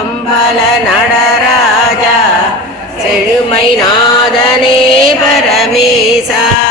அம்பல நடராஜா செழுமை நாதனே பரமேசா.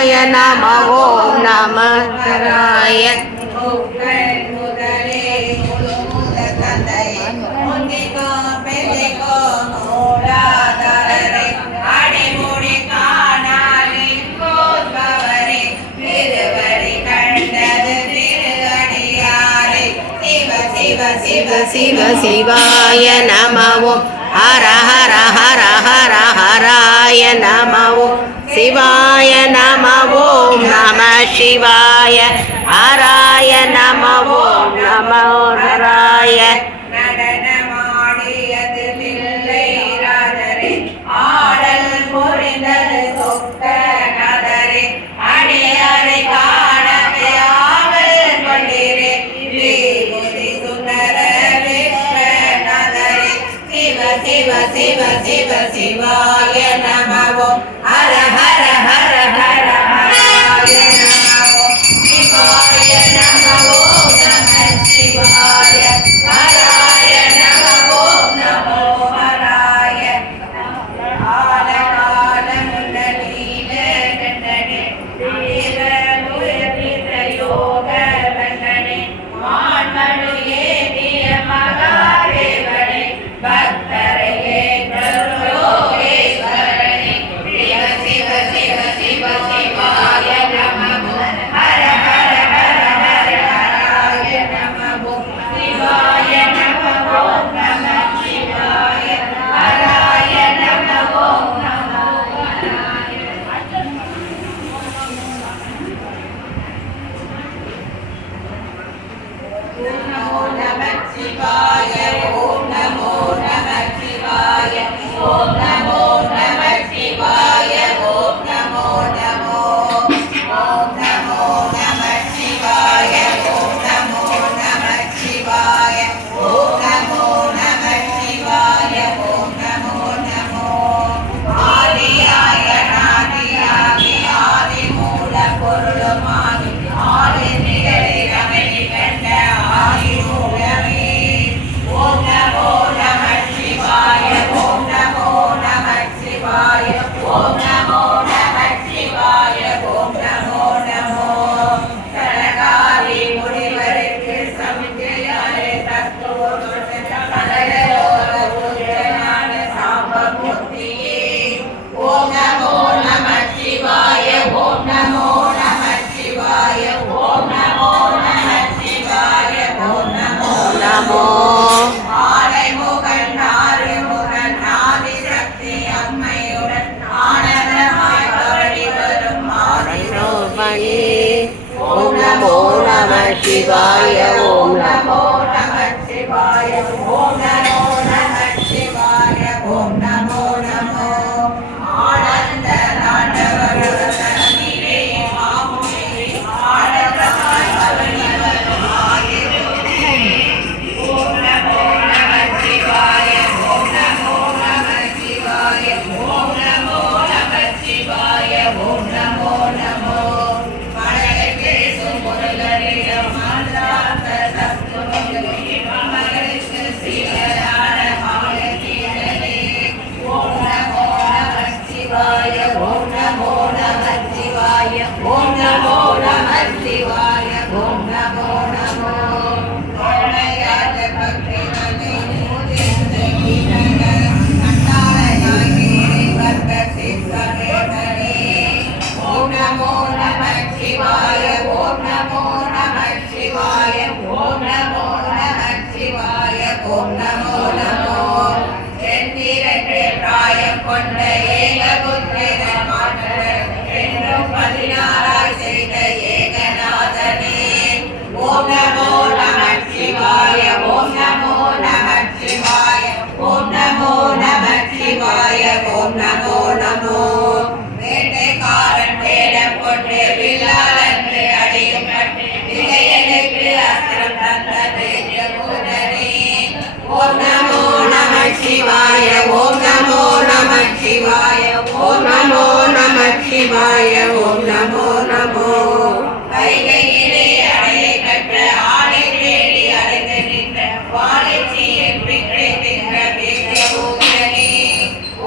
य नमो ॐ नमराय शिव शिव शिवाय नमो ஹர ஹர ஹர ஹர ஹராய நமவோ சிவாய நமவோம் நம சிவாய. ஹராய நமவோம் நமோ ஹராய. சிவாய நமவோம். ஓம் நமோ நமச்சிவாய ஓம் சிவாய ஓம் நமோ நமோ. கைகையிலே அடையை கற்ற ஆடை தேடி அடைந்து நின்ற வாழைச்சி எப்படி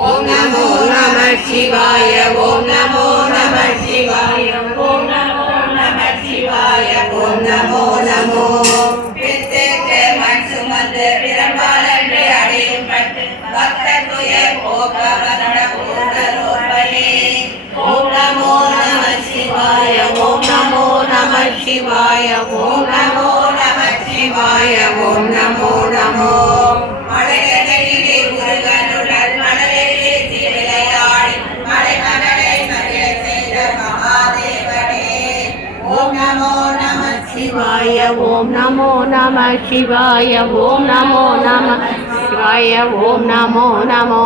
ஓம் நமோ நம சிவாய ஓம் நம சிவாய ஓம் நமோ நம शिवाय ॐ नमो நம शिवाय ॐ नमो நமோ மலையடியிலே முருகனுடன் மலரிலே விளையாடி மலை கடலை மகிழ செய்த ஓம் நமோ நம சிவாய ஓம் நமோ நம சிவாய ஓம் நமோ நமோ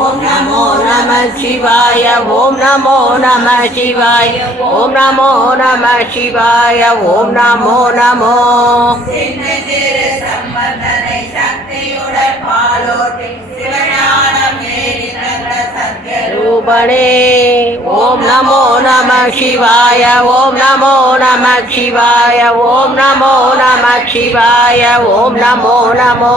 ஓம் நமோ நம சிவாய ஓம் நமோ நம சிவாய ஓம் நமோ நம சிவாய ஓம் நமோ நமோ. ரூபணே ஓம் நமோ நம சிவாய ஓம் நமோ நம சிவாய ஓம் நமோ நம சிவாய ஓம் நமோ.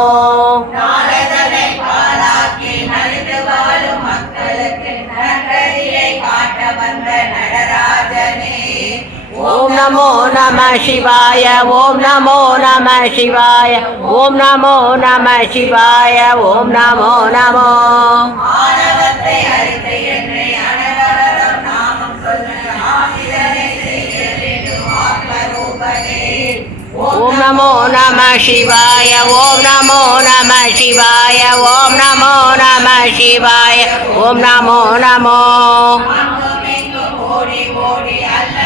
ஓம் நமோ நம சிவாய ஓம் நமோ நம சிவாய ஓம் நமோ நம சிவாய ஓம் நமோ நமோ ஓம் நமோ நம சிவாய ஓம் நமோ நம சிவாய ஓம் நமோ நம சிவாய ஓம் நமோ நமோ ஓடி ஓடி அல்ல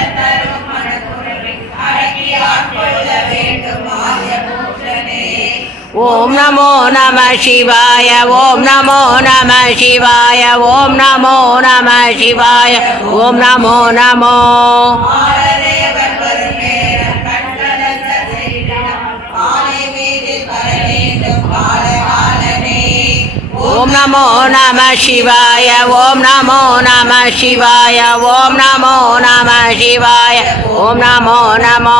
ஓம் நமோ நம சிவாய ஓம் நமோ நம சிவாய ஓம் நமோ நம சிவாய ஓம் நமோ நமோ. ఓం నమో నమ శివాయ ఓం నమో నమ శివాయ ఓం నమో నమ శివాయ ఓం నమో నమో.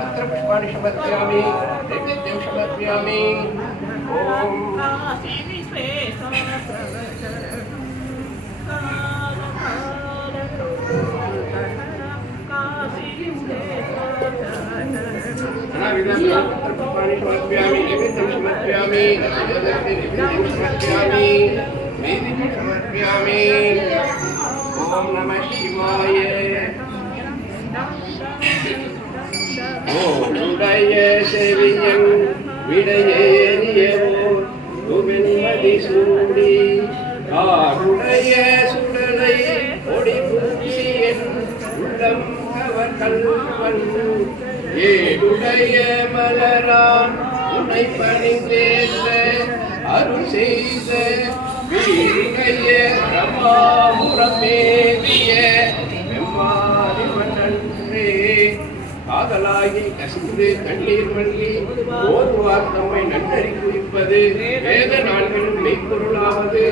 అత్ర పుష్పాన్ని సమర్పయామి నైవేద్యం సమర్పయామి ఓం అత్ర పుష్పాన్ని సమర్పయామి నైవేద్యం సమర్పయామి నైవేద్యం సమర్పయామి నైవేద్యం సమర్పయామి ఓం నమ శివాయ. உடைய செவியன் விடையேறியவோர் துவெண்மதி சூடி. ஆருடைய சுடலை ஒடி பூச்சியன் உள்ளம் அவர் கல்வன் ஏடுடைய மலரான் உன்னை பணிந்தேந்த அருள் செய்த வீரிய ரமாபுரம் மேவிய காதலாகி கசிந்து கண்ணீர் வள்ளி ஓதுவார் தம்மை நன்றறி குறிப்பது வேத நாள்களும் மெய்ப்பொருளாவது.